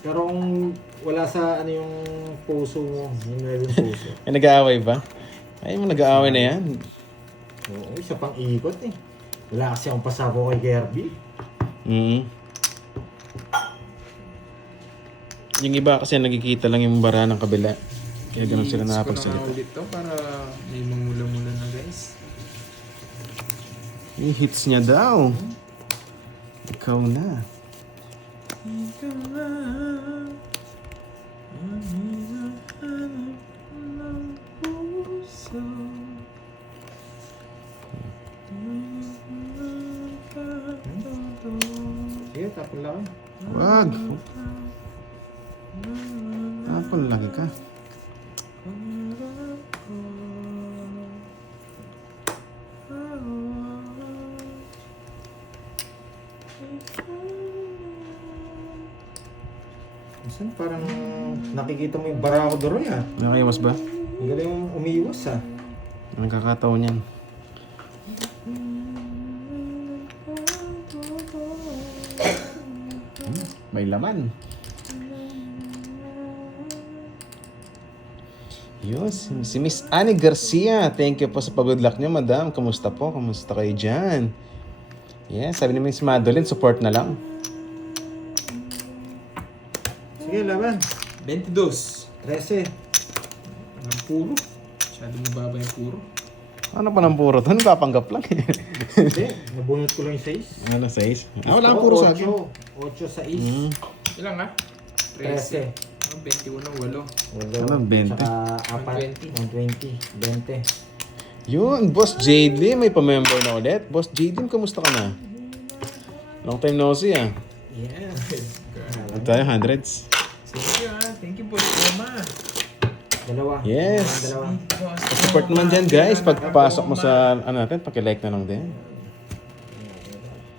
Pero kung wala sa ano yung puso mo, yung yung puso. Ay, nag-aaway ba? Ay, mo nag-aaway na yan. Oo, isa pang ikot eh. Wala kasi akong pasako kay Kirby. Mm. Yung iba kasi nakikita lang yung bara ng kabila. Kaya ganun sila I-hits ko na nga nakapagsalita. ulit to para may mamula-mula na guys. Yung hits niya daw. Ikaw na. Ikaw na ang hinahanap ng puso. Sige, tapon lang. Wag. Tapon lagi ka. Minsan parang nakikita mo yung bara ko doon ah. Nakaiwas ba? Ang galing mong umiwas ah. Nagkakataon yan. May laman. Yun, si Miss Annie Garcia. Thank you po sa pag-good luck niyo, madam. Kamusta po? Kamusta kayo dyan? Yes, sabi ni Miss Madeline, support na lang. Sige, laban. 22. 13. Ang puro. Masyado mababa yung puro. Ano pa ng puro to? Napapanggap lang eh. Hindi, nabunot ko lang yung 6. Ano, 6? Ah, wala ang puro sa akin. 8 sa is. Ilang nga? 13. 21, 8. Ano, 20? Saka 4, 120. 20. Yun, Boss Jaden, may pa-member na ulit. Boss Jaden, kamusta ka na? Long time no see ah. Yeah. At tayo, hundreds. Thank you ah. Thank you po, Oma. Dalawa. Yes. Dalawa. Support naman dyan guys. Pagpasok mo sa ano natin, pakilike na lang din.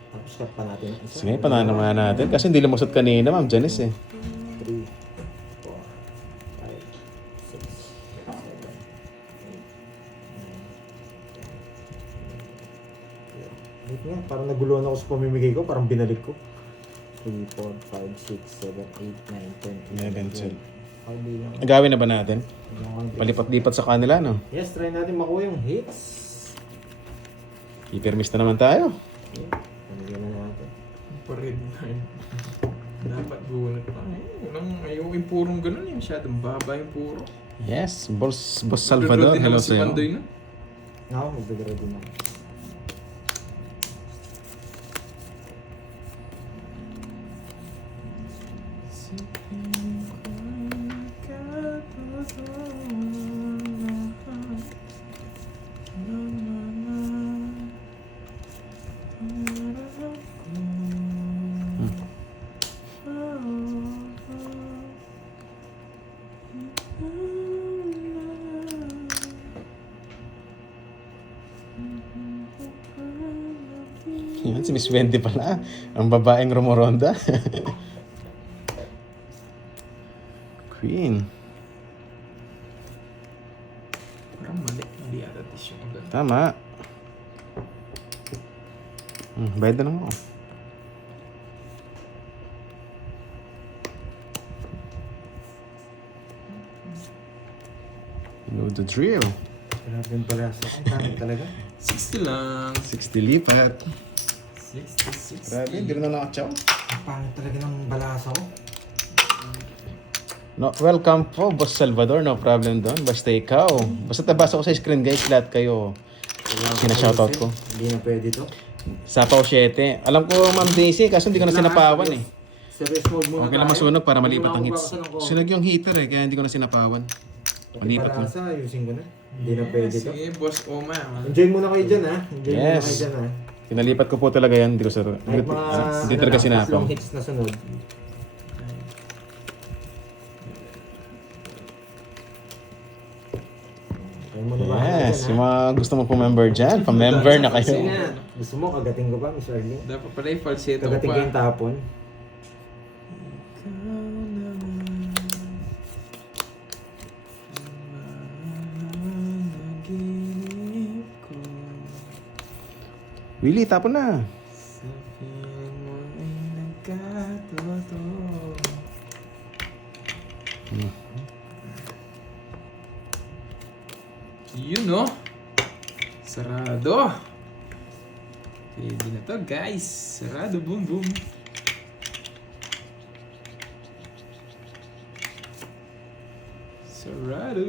Tapos cut pa natin. Isa. Sige, panalo nga natin. Kasi hindi lumusot kanina, Ma'am Janice eh. 3, 4, 5, 6, 7, 8, 9, 10. Wait nga, parang naguluhan ako sa pamimigay ko. Parang binalik ko. 3, 4, 5, 6, 7, 8, 9, 10, 11, 12. Bilang. Nagawin na ba natin? Palipat-lipat sa kanila, no? Yes, try natin makuha yung hits. Ipermis na naman tayo. Okay, pamigyan na natin. Pared na yun. Dapat bunot pa. Ayaw yung purong ganun eh. Masyadong baba yung puro. Yes, Boss Salvador. Nagdodrote Hello naman si sa'yo. Pandoy na. Ako, magbigay din ako. Yan, si Miss Wendy pala. Ang babaeng rumoronda. Queen. Parang mali. Mali ata tissue ko doon. Tama. Bayad na lang ako. You know the drill. Grabe yung balasa. Ang tayo talaga. 60 lang. 60 lipat. 60. Grabe, hindi rin na nakatsaw. Ang pangit talaga ng balasa ko. No, welcome po, Boss Salvador. No problem doon. Basta ikaw. Basta tabasa ko sa screen, guys. Lahat kayo. Sina-shoutout ko. Hindi na pwede to. Sapaw 7. Alam ko, Ma'am Daisy, kaso hindi ko na sinapawan eh. Serious mode muna Okay lang masunog para malipat ang hits. Sunog Sunog yung heater eh, kaya hindi ko na sinapawan. Malipat lang. balasa, ayusin ko na. Hindi na pwede to. Sige, Boss Oma. Enjoy muna kayo dyan ha. Enjoy muna Yes. kayo dyan ha. Kinalipat ko po talaga yan. Hindi ko sa... Kahit mga Hindi talaga sinapaw. tatlong hits na sunod. Kayo muna ba? Yes, yung mga gusto mo po-member dyan, pa-member na Sige kayo. na. Gusto mo, kagating ko ba, Miss Arlene? Dapat pala yung falsetto ko Kagating ko pa. yung tapon. Willie, tapon na. Sa piling mo ay nagkatotoo. Yun, no? Sarado. Pwede na to, guys. Sarado, boom, boom. Sarado.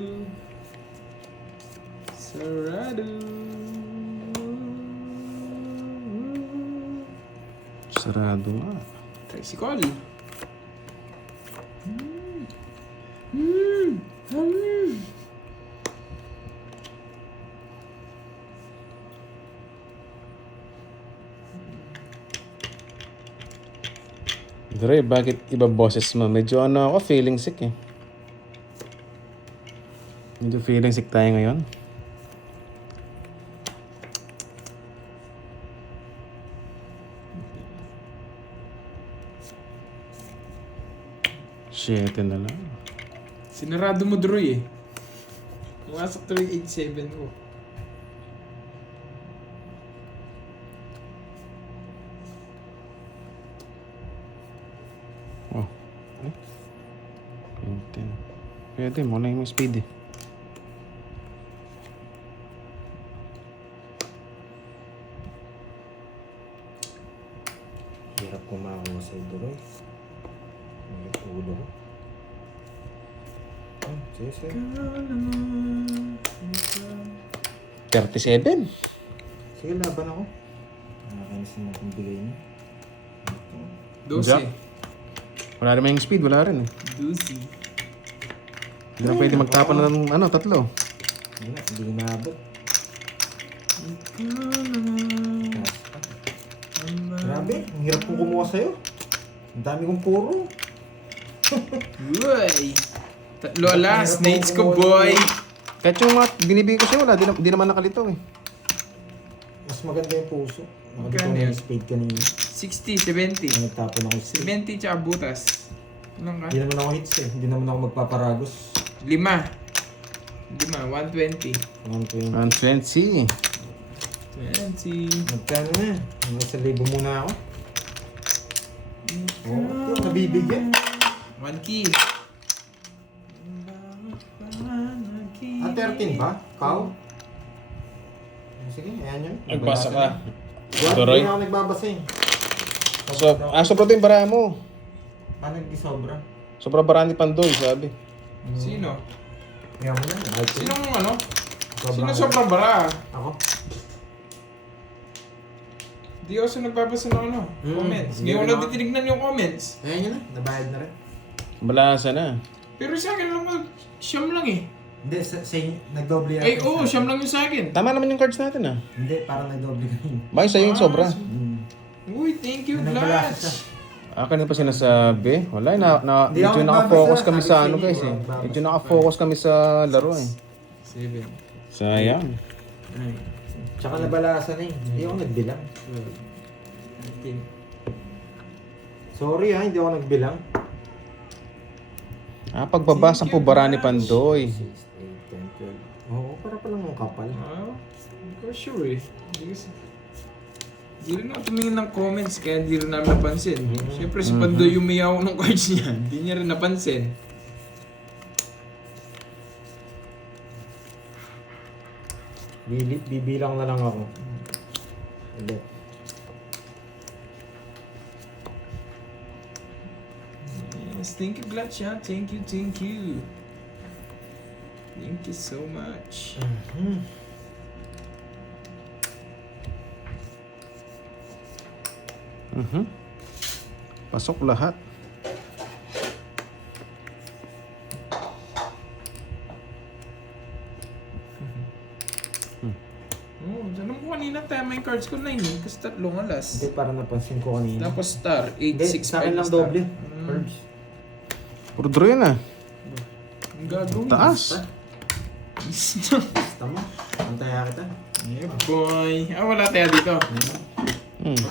Sarado. Sarado nga. Tricycle. Dre, bakit iba boses mo? Medyo ano ako, feeling sick eh. Medyo feeling sick tayo ngayon. Shit na lang. Sinarado mo, Droy, eh. Pumasok tuloy 87 ko. Oh. Eh? 10. Pwede, muna yung speed eh. Hirap kumakuha sa Idoloy. May ulo ko. Sige, sige. 37. Sige, laban ako. Nakakainis na akong bigay niya. 12. Wala rin yung speed, wala rin eh. 12. Hindi na pwede magtapon ng ano, 3. Hindi inaabot. Taas pa. Grabe, ang hirap kong kumuha sa'yo. Ang dami kong puro. Uy! Tatlo alas, nates ko, boy! Kahit yung mga binibigay ko sa'yo, wala. Di naman nakalito eh. Mas maganda yung puso. Nakadito Magkano na yan? yung spade kanina. 60, 70. Nagtapon ako yung spade. 70 tsaka butas. Ilang ka? Hindi naman ako hits eh. Hindi naman ako magpaparagos. 5. 120. 120. 20. Magkano na? Nasa 1,000 muna ako. Oo, nabibigyan. 1 key. Ah, 13 ba? Pau? Sige, ayan yun. Nagbasa ka. Wala, Turoy. hindi na ako nagbabasa eh. Sobra to yung bara mo. Paano hindi sobra? Sobra bara ni Pandoy, sabi. Sino? Kaya mo na. Kahit yun. Sinong ano? Sobra Sino ka. sobrang bara? Ako? Di ako nagbabasa ng ano? Comments. Hindi Ngayon ko rin na ako. titinignan yung comments. Ayan yun na. Nabayad na rin. Balasa na. Pero sa akin lang, siyam lang eh. Hindi, sa nagdoble yan. Ay, oo, siyam lang yung sa akin. Tama naman yung cards natin ah. Hindi, parang nagdoble ka yun. Bakit sa'yo yung sobra? Uy, thank you, Nagbalasa siya. Glad. Akin pa sinasabi. Wala, Hindi ako medyo nakafocus nagbabasa. kami Sabi sa sa ano inyo, guys eh. nagbabasa. Medyo nakafocus kami sa laro eh. 7. Sayang. 9. Tsaka nabalasa na eh. Hindi ako nagbilang. 12. 13. Sorry ha, hindi ako nagbilang. Pagbabasa po bara ni Pandoy. 6, 8, 10, 12. Oo, para palang ang kapal. Hindi ko sure eh. Hindi rin ako tumingin ng comments kaya hindi rin namin napansin. Siyempre si Pandoy yung may hawak ng cards niya. Hindi niya rin napansin. Bibilang na lang ako. Ulit. Yes, thank you, Glad siya. Thank you, thank you. Thank you so much. Pasok lahat. Oh, alam ko kanina tama yung cards ko 9 eh. Kasi tatlong alas. Hindi, parang napansin ko kanina. Tapos star, 8, Hindi, 6, 5 sa akin lang star. doble. Herbs. Puro draw yun ah. Ang gagawin. Taas. Basta mo. Antaya kita. Yeah, boy. Wala tayo dito.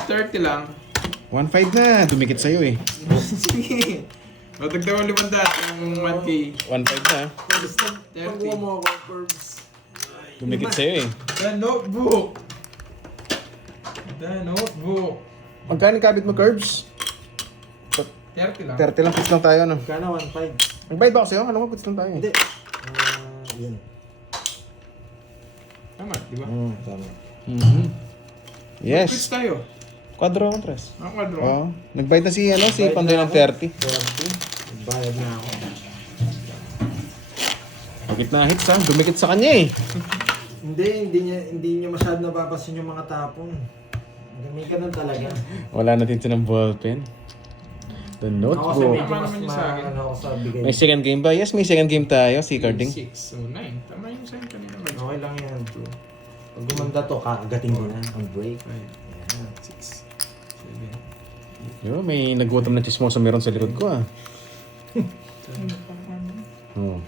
30 lang. 1.5 na. Dumikit sa'yo eh. Sige. Matagdawan 500 yung 1K. 1.5 na. Pagkuha mo ako, Herbs. Dumikit sa'yo eh. The notebook. The notebook. Magkano kabit mo, Curbs? 30 lang. 30 lang, puts lang tayo, no? Magkano? 1.5. Nagbayad ba ako sa'yo? Ano mo, puts lang tayo. Hindi. Yun. Tama, di ba? Tama. Mhm. Quits Yes. tayo. Quadro akong tres. Ang kwadro. Oo. Nagbayad na si Bayad Pandoy na ng ako. 30. 30. Bayad na ako. Pagit na hits ha, dumikit sa kanya eh. Hindi niya masyado napapansin yung mga tapon. May ganun talaga. Wala natin ito ng ballpen. The Ako kasi notebook. medyo Tama mas naman yung sa akin. ano ako sa bigay. May second game ba? Yes, may second game tayo, si Carding. 6, so 9. Tama yung sa'yo kanina. Okay lang yan, bro. Pag gumanda to, kaagating mo na on break. 5, Yan. 6, 7, Yo, may nagutom na chismoso meron sa likod ko ah. Oh.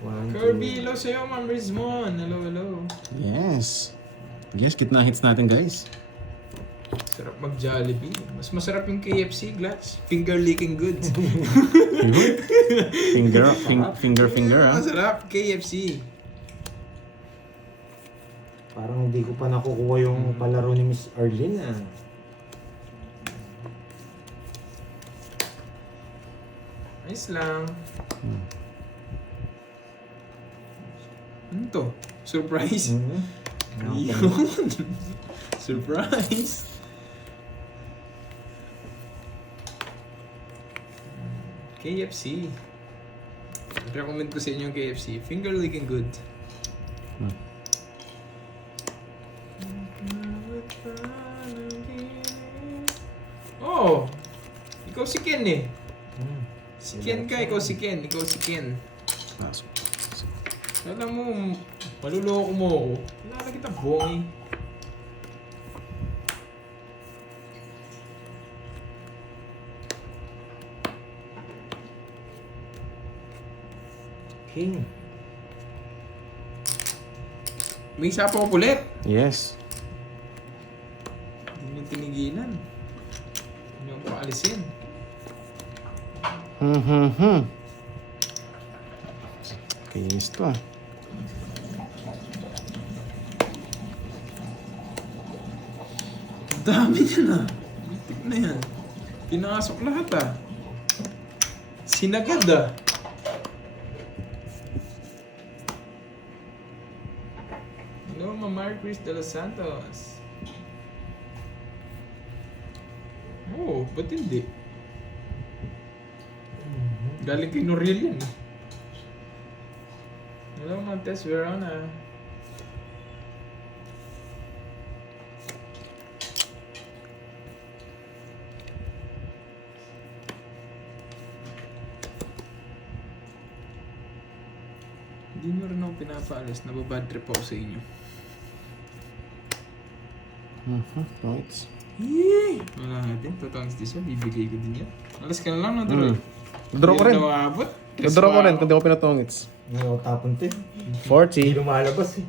1, Kirby, hello sa'yo, Ma'am Rizmon. Hello, hello. Yes. Yes, kitna hits natin guys. Sarap mag-Jollibee. Mas masarap yung KFC, Glats. Finger licking goods. Finger ah. Masarap, KFC. Parang hindi ko pa nakukuha yung palaro ni Miss Arlene ah. Nice lang. Ano to? Surprise? Yun. Surprise! KFC. Recommend ko sa inyo yung KFC. Finger licking good. Oh! Ikaw si Ken eh. Si Ken ka, ikaw si Ken. Ikaw si Ken. Alam mo, maluloko mo ako. Wala kita bongi. King. May isa pa ako ulit. Yes. Hindi nyo tinigilan. Hindi nyo paalisin. Kainis to ah. Dami yan ah. Bitik na yan. Pinasok lahat ah. Sinagad ah. Hello, Ma'am Chris de los Santos. Oh, ba't hindi? Galing kay Noriel yan. Hello, Montes Verona. Hindi nyo rin ako pinapaalis. Nababad trip ako sa inyo. Right. Yee! Wala natin. Totangs di siya. Bibigay ko din yan. Alas ka na lang, no, Troy? Draw ko rin. Hindi na maabot. Draw ko rin kung di ko pinatungits. Hindi ako tapon to eh. 40. Hindi lumalabas eh.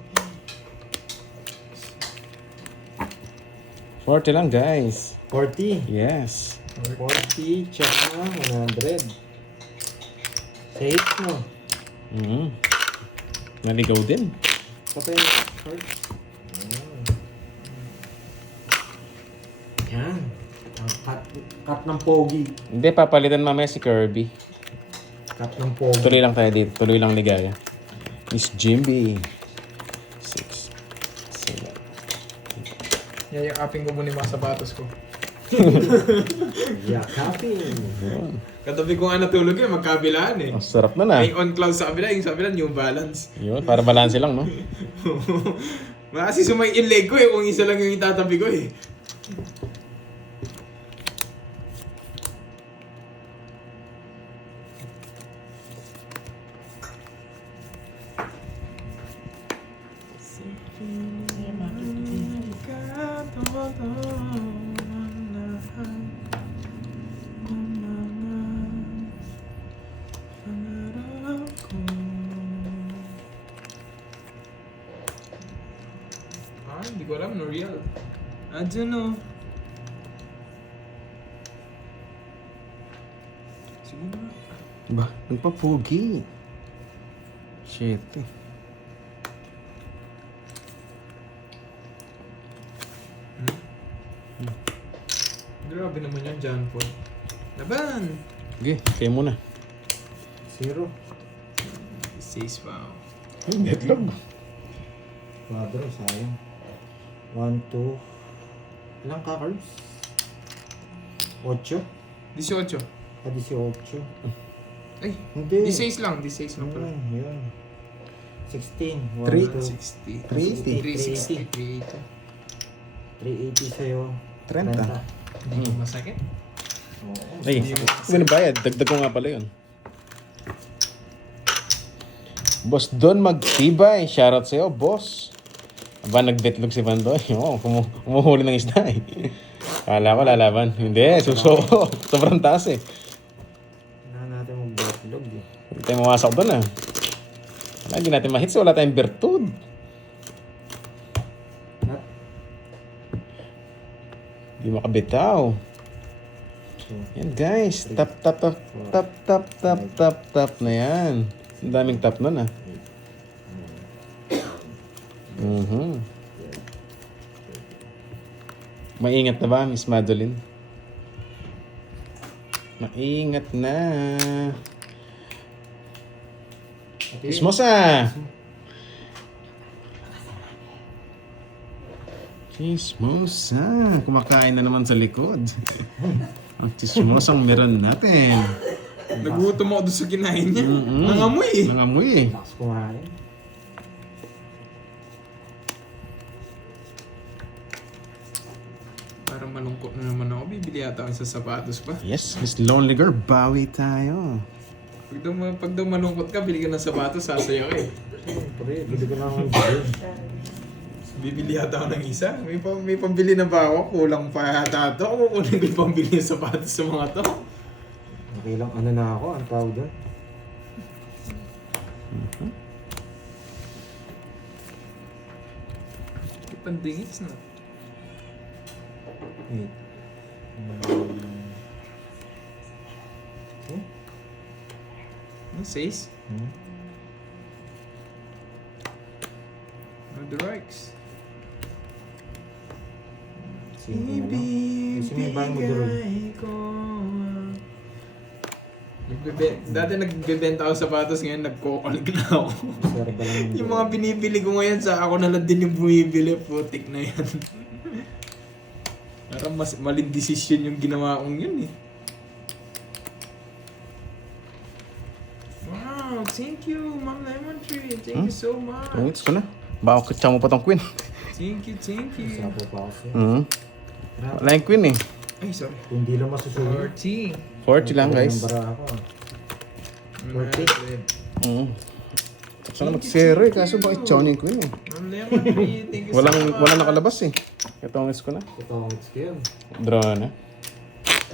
40 lang guys. 40. Yes. 40, check na, 100. Safe mo. Naligaw din. Patay na card. Yan. Ang cut ng pogi. Hindi, papalitan mamaya si Kirby. Cut ng pogi. Tuloy lang tayo dito. Tuloy lang ligaya. Miss Jimby. 6, 7. Yayakapin ko muna yung mga sapatos ko. Yakapin. Katabi ko nga natulog yun, magkabilaan eh. Oh, sarap na na. May on cloud sa kabila, yung sa kabila, New Balance. Yun, para balanse lang, no? Kasi sumay yung leg ko eh, kung isa lang yung itatabi ko eh. Hindi ko alam, Noriel. Diyan o. Sige na. Ba, nagpapugi. Shit eh. Grabe naman yan, John Paul. Laban! Sige, kayo muna. 0. 6 pa. Deadlock. Quadro, sayang. 1, 2. Ilang ka cards? 8? 18. 18. Ay, Hindi. 16 lang. 16 lang pala. Yun. 16. 1, 3. 60. 380. 360. 380 sa'yo. 30. Hindi mo masakit? Oo. Ay, hindi bayad. Dagdag ko nga pala yun. Boss Don Magtibay. Shoutout sa'yo, boss. Aba, nag-betlog si Pandoy. Oo, kumuhuli ng isda eh. Kala ko lalaban. Hindi, suso. Sobrang taas eh. Kailangan natin mag-betlog eh. Hindi tayo mawasak doon ah. Wala, hindi natin mahits. Wala tayong bertud. Not. Hindi makabitaw. Yan guys. Tap na yan. Ang daming tap nun ah. Maingat na ba, Miss Madeline? Maingat na. Chismosa! Chismosa! Kumakain na naman sa likod. Ang chismosang meron natin. Nagutom ako doon sa kinain niya. Nangamoy eh. Nangamoy eh. Lakas kumain. Parang malungkot na naman ako. Bibili yata ako sa sapatos pa. Yes, Miss Lonely Girl, bawi tayo. Pag daw malungkot ka, bili ka ng sapatos, sasaya ka eh. Siyempre, bili ko na akong bili. Bibili yata ako ng isa. May pambili na ba ako? Kulang pa yata ito. Ako kukunin ko yung pambili ng sapatos sa mga to. Okay lang, ano na ako, ang tawag doon. Pandingis na. Wait. Okay. Ano, 6? The Rikes. Sino ano? Kasi may bahay mo doon. Dati nagbebenta ako sa sapatos, ngayon nagko-collect na ako. Sorry ba lang Yung mga binibili ko ngayon sa ako na lang din yung bumibili, putik na yan. Parang mas maling decision yung ginawa kong yun eh. Wow, thank you, Ma'am Lemon Tree. Thank you so much. Tungits ko na. Baka kitsa mo pa tong queen. Thank you, thank you. Sapo pa kasi. Wala yung queen eh. Ay, sorry. Kung di lang masusunod. 40. 40 lang guys. Bara ako. 40. Sana mag-zero eh. Kaso bakit chow yung queen eh. Ma'am Lemon Tree, thank you so much. Walang nakalabas eh. Katungits ko na. Totongits ko yun. Draw na.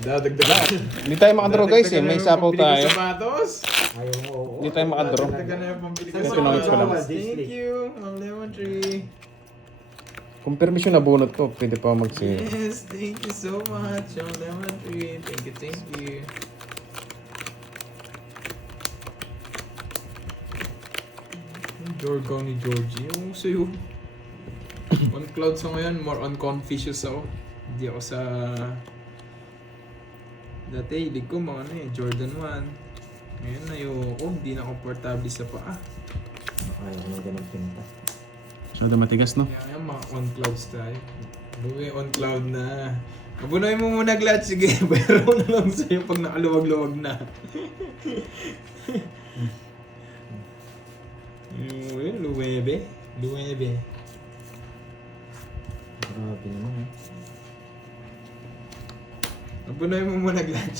Dadagdagan. Hindi tayo makadraw guys eh. May sapaw tayo. Sapatos. Ayaw mo, oo. Hindi tayo makadraw. Dagdagan na yung pambili ko Ito, sa tinawag ko lang. sapatos. Thank you, Ma'am Lemon Tree. Kung permission na bunot ko, pwede pa mag-zero. Yes, thank you so much, Ma'am Lemon Tree. Thank you, thank you. Jorgo ni Georgie. Yung sa'yo. On cloud sa ngayon, more on Confucius ako. Hindi ako sa... Dati, hilig ko mga ano eh, Jordan 1. Ngayon na hindi na komportable sa paa. Ayaw mo ganun pinta. Masyado matigas no? Kaya ngayon, mga on clouds tayo. Buwi on cloud na. Mabunoy mo muna, Glad. Sige, pero na lang sa'yo pag nakaluwag-luwag na. Luwebe. Grabe naman eh. Mabunoy mo muna, Glad.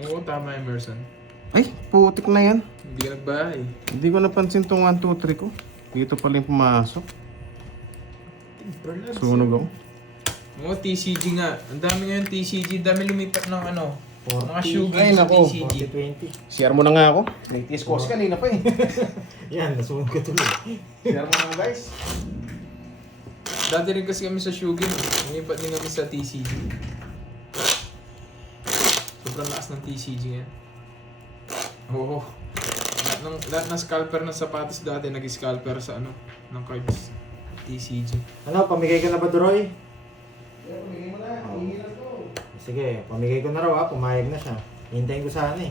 Oo, tama, Emerson. Ay, putik na yan. Hindi ka nagbahay. Hindi ko napansin tong 1, 2, 3 ko. Dito pala yung pumasok. Sunog ako. Oo, TCG nga. Ang dami ngayon TCG. Dami lumipat ng ano. Mga 40. sugar Ay, sa nako. TCG. 40-20. CR mo na nga ako. Latest course kanina pa eh. Yan, nasunog ka tuloy. CR mo na nga guys. Dati rin kasi kami sa Shugin. Lumipat din kami sa TCG. Sobrang lakas ng TCG yan. Oo. Lahat ng scalper ng sapatos dati nag-scalper sa ano, ng cards. TCG. Ano, pamigay ka na ba, Duroy? Yeah, pamigay mo na. Hihilan ko. Sige, pamigay ko na raw pumayag na siya. Hintayin ko sana 3, 4,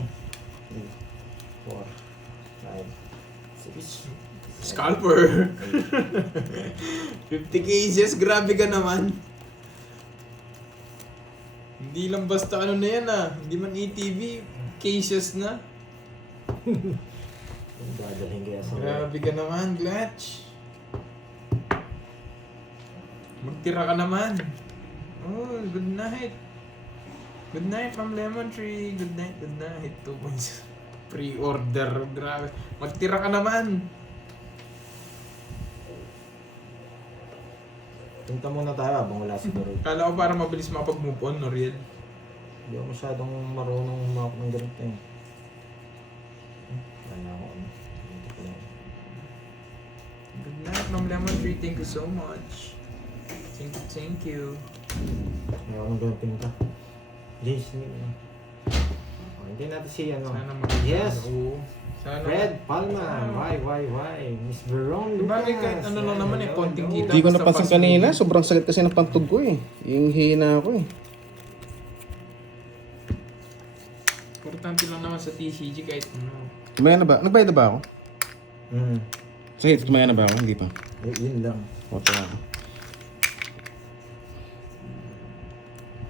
5, 6, Scalper! 50 cases, grabe ka naman. Hindi lang basta ano na yan Hindi man ATV, cases na. Dadalhin kaya sa Grabe ka naman, Glatch. Magtira ka naman. Oh, good night. Good night from Lemon Tree. Good night, good night. 2 points. Pre-order. Grabe. Magtira ka naman. Punta muna tayo habang wala si Duroy. Kala ko para mabilis makapag-move on, Noriel. Hindi ako masyadong marunong map ng ganito eh. Wala ako ano. Good night from Lemon Tree. Thank you so much. Thank you. May ako ng ganito ka. Jason. Hindi natin si ano. Sana mag- Yes. Oo. Sana Fred Palma. Why? Miss Veron Lucas. Bagay kahit ano lang naman konting kita. Hindi ko basta napansin pass mo. kanina. Sobrang sakit kasi ng pantog ko eh. Yung hina ako eh. Importante lang naman sa TCG kahit ano. Kumain na ba? Nagbayad na ba ako? Hmm. Sige, kumain na ba ako? Hindi pa. Yun lang. Oto ako.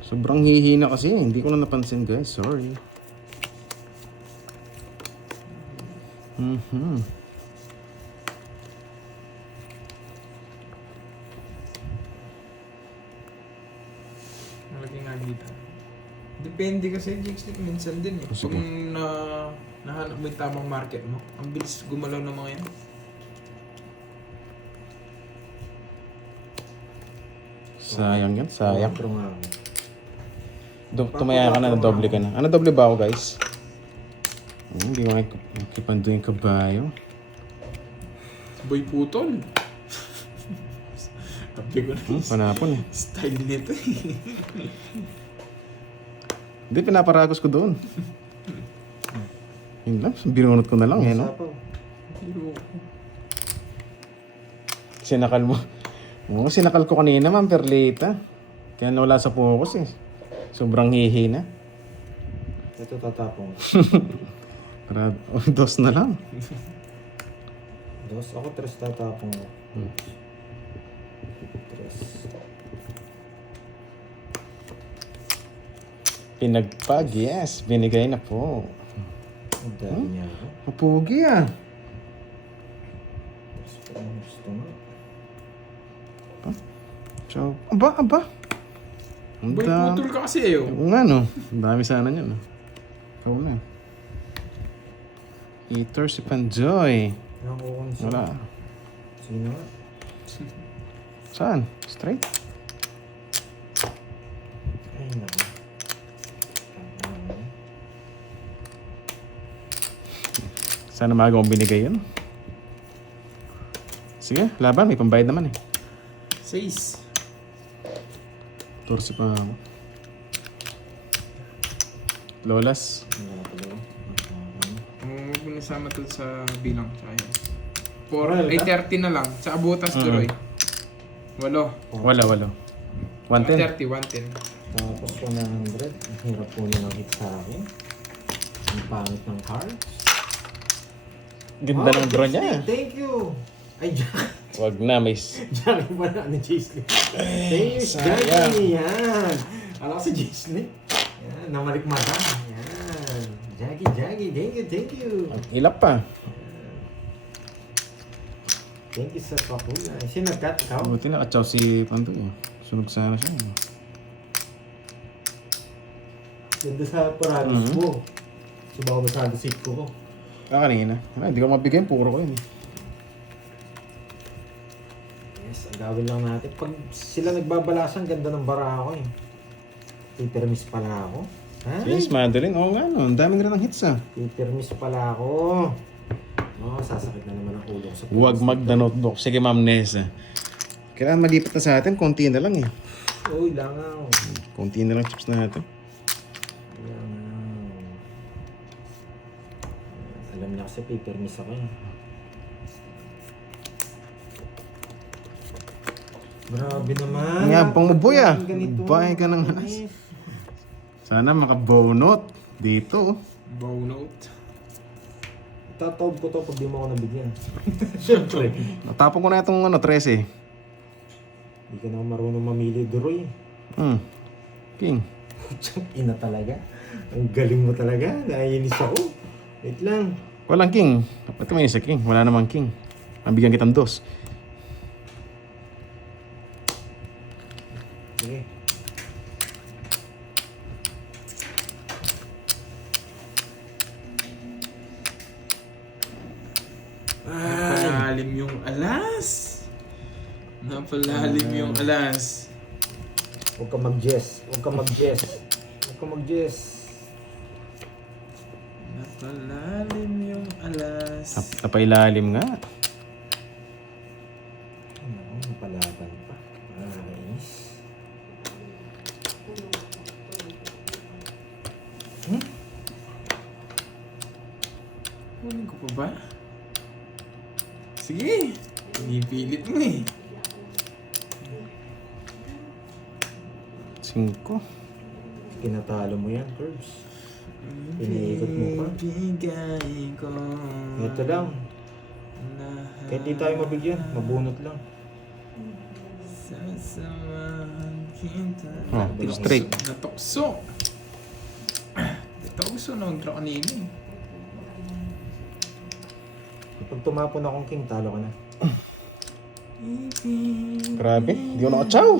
Sobrang hihina kasi. Hindi ko na napansin guys. Sorry. Malaki nga dito. Depende kasi, Jigstick, minsan din eh. Sige. Kung nahanap mo yung tamang market mo, ang bilis gumalaw ng mga yan. Sayang yan. Sayang. Pero nga ako. Tumaya ka na. Doble ka na. Ano doble ba ako guys? Hindi ko makikipando yung kabayo. Boy putol. Sabi ko na yung Panapon eh. style nito eh. Hindi, pinaparagos ko doon. Yun lang. Binunot ko na lang eh, no? Sapaw. Hero ko. Sinakal mo. Oo, sinakal ko kanina, Ma'am Perlita. Kaya nawala sa focus eh. Sobrang hihina. Ito tatapong. Para, dos na lang. Dos. Ako 3 tatapong. 3. Pinagpag, yes. Binigay na po. Ang dami niya ako. Mapugi ah. Gusto mo. So, aba. Ang Boy dami. putol ka kasi eh. Oo nga no. Ang dami sana niyan. No? Ikaw na. Eater si Panjoy. Nakukun siya. Wala. Sino nga? Saan? Straight? Ay, naku. Sana maaga kong binigay yun. Sige, laban. May pambayad naman eh. 6. 14 pa ako. Lolas. Wala pala. Huwag mo nasama to sa bilang. Kaya. Oral Ay, ka? 30 na lang. Sa abutas, Turoy. 8. Wala. 110. 110. Tapos 100. Ang hirap po niya ng hit sa akin. Ang pangit ng cards. Ganda ng draw niya. Thank you! Ay, Jack. Wag na, may... Jack pa na ni Jason. Thank you, sayang. Jackie. Yan. Alam ko si Jason eh. Yan, namalikmata. Yan. Jackie. Thank you. Ilap pa. Thank you sa pakulay. Sino nag-cut ikaw? Buti nakatsaw si Panto eh. Sunog sana siya. Ganda sa paragos mo. Subaw ba sa seat ko? Kanina. Hindi ko mabigay. Puro ko yun eh. Yes, agawin lang natin. Pag sila nagbabalasan, ganda ng bara ako eh. Tipermis pala ako. Yes, Madeline. Oo nga no. Ang daming rin ng hits ah. Tipermis pala ako. Sasakit na naman ang ulo ko sa Huwag magda-notebook. Sige, Ma'am Nessa. Kailangan malipat na sa atin. Konti na lang eh. Uy, langaw. Konti na lang chips natin. Langaw. Alam niya kasi papermiss ako eh. Grabe naman. Ang yabang mo, boy, ah. Ganito. Bahay ka ng hanas. Sana makabonot dito. Bow note. Tataob ko to pag di mo ako nabigyan. Siyempre. Natapon ko na itong 13. Hindi ka na marunong mamili, Duroy. King. Putsang ina talaga. Ang galing mo talaga. Naiinis ako. Wait lang. Walang king. Ito may isa king. Wala namang king. Mabigyan kitang 2. Sige. Napalalim yung alas. Napalalim yung alas. Huwag ka mag-jess. Huwag ka mag-jess. Huwag ka mag-jess. Napalalim yung alas. Napailalim nga. Ano, napalaban pa. Nice. Kunin ko pa ba? Sige. Pinipilit mo eh. 5. Kinatalo mo yan, Curbs. Piniikot mo pa. Bigay ko. Ito lang. Kahit di tayo mabigyan, mabunot lang. Sasamahan kita. Oh, straight. Natokso. Natokso na mag-draw kanina eh. Pag tumapon akong king, talo ka na. Grabe. Hindi ko nakachaw.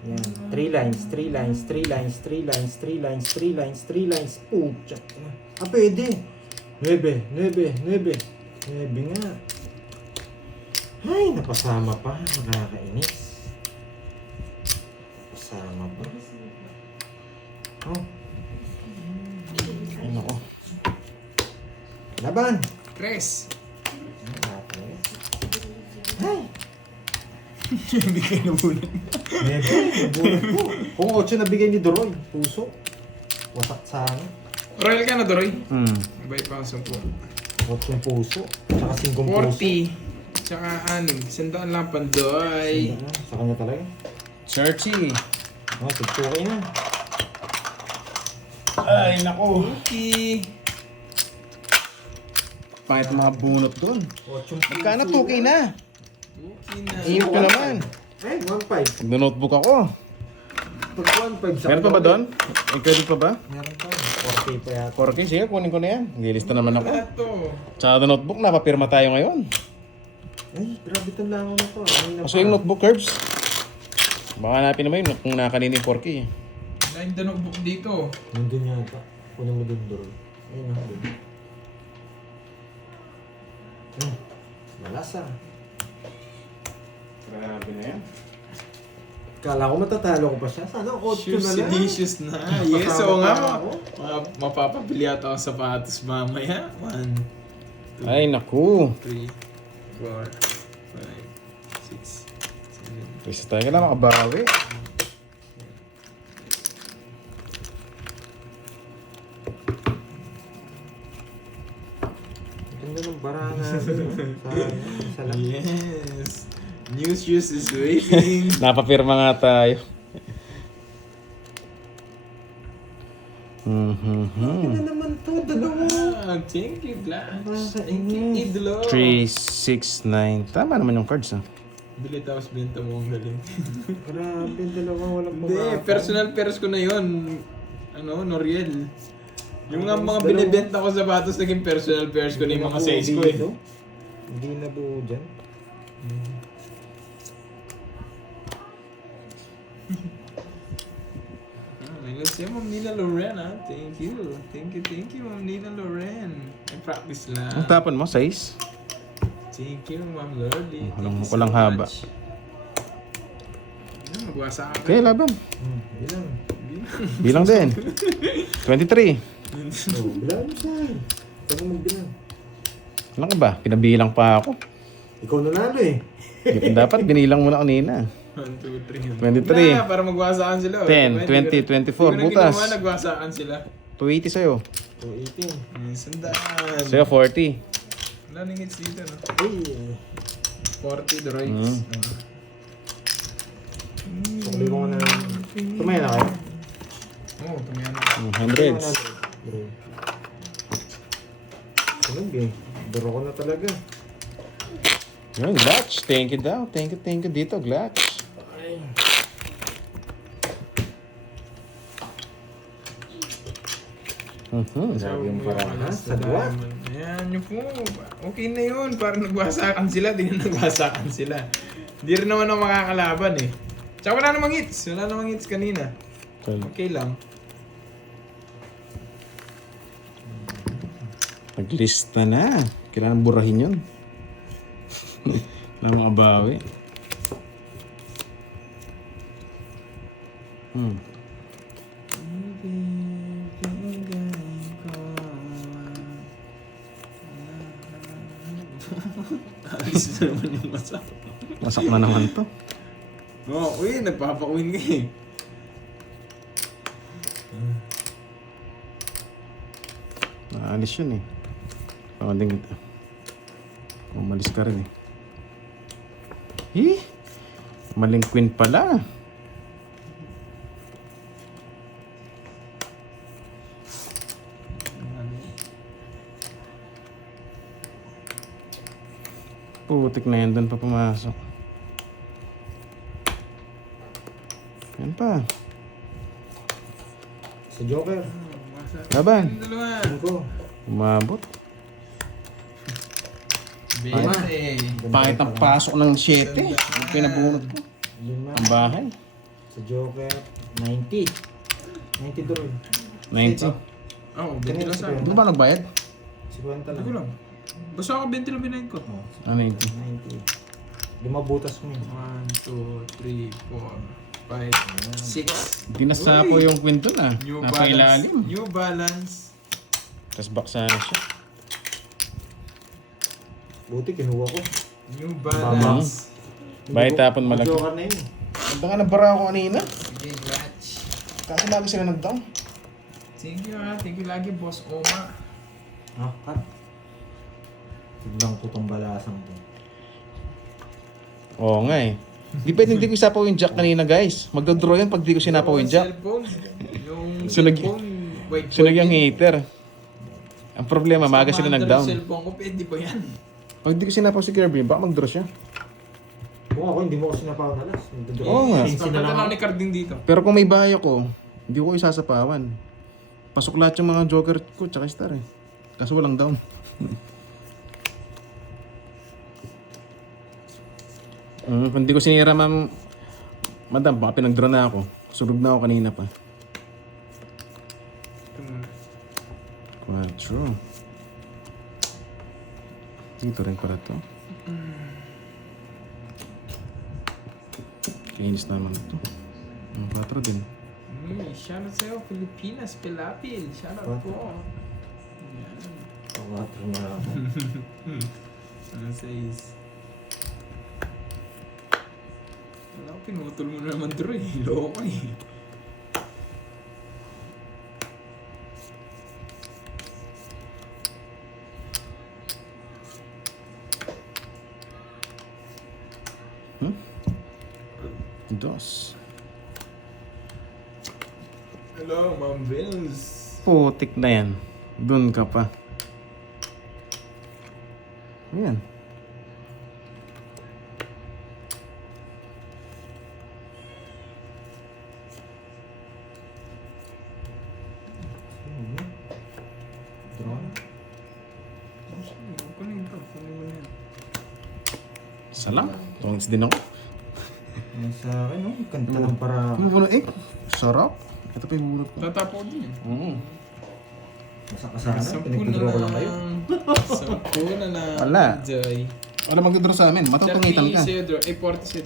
Yan. 3 lines, 3 lines, 3 lines, 3 lines, 3 lines, 3 lines, 3 lines. Pucha. Ah, pwede. 9, 9, 9. 9 nga. Ay, napasama pa. Nakakainis. Napasama pa. Oh. Ay, nako. Laban. Tres. Ay. Hindi kayo nabunan. Nabunot ko. Kung 8 nabigay ni Doroy, puso. Wasak sana. Royal ka na, Doroy. Bay pa ang 10. 8 puso. Tsaka 5 puso. 40. Tsaka 6. 100 lang pandoy. Hindi na, sa kanya talaga. Searchy. Oh, tigtukay na. Ay, nako. Okay. Pangit ang mga bunot doon. 8 Magkano 2K na? Okay na. Iyo ko naman. Ay, 1.5. Nag-notebook ako. Pag 1.5 sa Meron pa ba doon? May credit pa ba? Meron pa. 4K pa yata. 4K, sige, kunin ko na yan. Nilista naman ako. Wala to. Sa notebook, napapirma tayo ngayon. Ay, grabe itong langaw na to. Ay, na Kaso yung notebook curves. Baka hanapin naman yun kung nakanin yung 4K. Wala yung notebook dito. Nandun yata. Kunin mo dun, Doroy. Ayun na. Malasa. Grabe na yan. Kala ko matatalo ko pa siya. Sana 8 Shoes na lang. delicious na. Yes, oo Kasama nga. pa ako. Mapapabili ata ako sa sapatos mamaya. 1, 2, Ay, naku. 3, 4, 5, 6, 7. Pwede tayo ka lang makabawi. Ganda ng bara natin. Sa lang. Yes. New shoes is waiting. Napapirma nga tayo. Ano naman to? Dalawa. Thank you, Blas. Nakakainis. Thank you, Idlo. 3, 6, 9. Tama naman yung cards, ah. Bili tapos benta mo ang galing. Grabe, dalawa. Walang Hindi, pumapang. personal pairs ko na yun. Ano, Noriel. Yung nga mga Dalawa. binibenta ko sa sapatos, naging personal pairs ko na yung mga size ko eh. Dito. Hindi nabuo dyan. Let's say, Ma'am Nina Loren, ah. Thank you. Thank you, Ma'am Nina Loren. I practice lang. Ang tapon mo, size? Thank you, Ma'am Lordy. Walang haba. Magwasa ka. Okay, laban. Bilang. Bilang din. 23. Oh, bilang mo siya. Ikaw mo magbilang. Ano ka ba? Pinabilang pa ako. Ikaw nanalo eh. Dapat binilang mo na kanina. 1, 2, 3. 23. Na, para magwasakan sila. 10, 20, 24, butas. Hindi ko nagwasakan sila. 280 sa'yo. 218. Sandaan. Sa'yo, 40. Wala nang hits dito, no? Ay. 40 droids. Sukli ko na. Tumaya na kayo? Oo, tumayan na. Hundreds. Tunog eh. Duro ko na talaga. Yun, Glutch. Thank you daw. Thank you dito, Glutch. Ay. Lagi yung parang sagwa. Ayan, yun po. Okay na yun. Parang nagwasakan sila. Di na nagwasakan sila. Hindi rin naman ako makakalaban eh. Tsaka wala namang hits. Wala namang hits kanina. Okay lang. Naglista na. Kailangan burahin yun. Kailangan maabawi. Alis na naman yung masak. Masak na naman to. Oo, uy, nagpapawin ka eh. Naalis yun eh. Pakanding kita. Umalis ka rin eh. Maling queen pala. Putik na yan, doon pa pumasok. Yan pa. Sa Joker. Laban. Dalawa. Ko. Umabot. Bente. Pangit ang pasok ng 7. Yung pinabunot ko. Lima. Ang bahay. Sa Joker. 90. 90 doon. 90. Oo, 20 lang sa akin. Doon ba nagbayad? 50 lang. Hindi ko lang. Basta ako 20 lang binayin ko. Oh, Ano 90? 90. Lima butas mo yun. 1, 2, 3, 4, 5, 6. Hindi nasapo yung queen doon ah. New Nasa Balance. ilalim. New Balance. Tapos baksa na siya. Buti kinuha ko. New Balance. Bayad tapon Ang malaki. Joker na yun. Ganda nga nabara ako kanina. Sige, Glatch. Kaso lagi sila nag-down. Sige ha, thank you lagi, Boss Oma. Ah, cut. Tignan ko tong balasang to. Oo nga eh. Di pwede hindi ko isapaw yung jack kanina guys. Magdodraw yan pag di ko sinapaw yung jack. Cellphone. Yung Sunog- cellphone. White Sunog yung hater. Ang problema, maaga sila nag-down. Cellphone ko, pwede ba yan? Pag di ko sinapaw si Kirby, baka mag-draw siya. Kung ako, hindi mo ko sinapaw na last. Oo nga. Tatanda ni Carding dito. Pero kung may bahay ako, hindi ko isasapawan. Pasok lahat yung mga joker ko, tsaka star eh. Kaso walang down. Kung di ko sinira ma'am, madam, baka pinag-draw na ako. Surog na ako kanina pa. Ito muna. 4. Dito rin pala to. Kinis naman ito. 4 din. Shoutout sa'yo, Pilipinas, Pilapil. Shoutout po. Pang-4 na ako. Ano says? Wala ko, pinutol mo na naman Drew eh. Loko eh. Dos. Hello, Ma'am Vince. Putik na yan. Doon ka pa. Ayan. Drone. Kunin ko, kunin mo yan. Salam. Tungits din ako. Yan sa akin, no? Kanta ng para... Kumukulo eh. Sarap. Ito pa yung bulot ko. Tatapo din yan. Oo. Masakasana. 10 Pinagpadraw ko lang kayo. 10 na lang. Wala. Joy. Wala mag-draw sa amin. Matutungitan ka. 30 sa'yo, Drew. 40 sa'yo.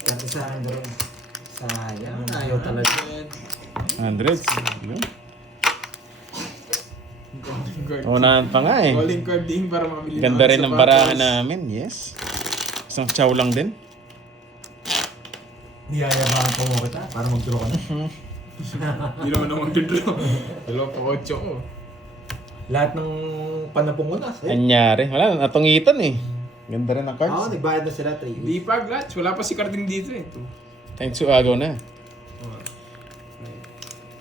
Kanta sa akin, drone. Sayang. Ayaw talaga. 100. Yun. Unahan pa nga eh. Calling card din para mabili Ganda ng rin ng sapatos. barahan namin. Yes. Isang chow lang din. Niyayabahan ko mo kita para mag-draw ka na. Hindi naman ako mag-draw. Dalawa pa 8 ko. Lahat ng panapong ko na. Eh. Anyari. Wala, natungitan eh. Ganda rin ang Oo, cards. nagbayad na sila 3. Hindi pa, Glats. Wala pa si Carding dito eh. Ito. Thanks to agaw na.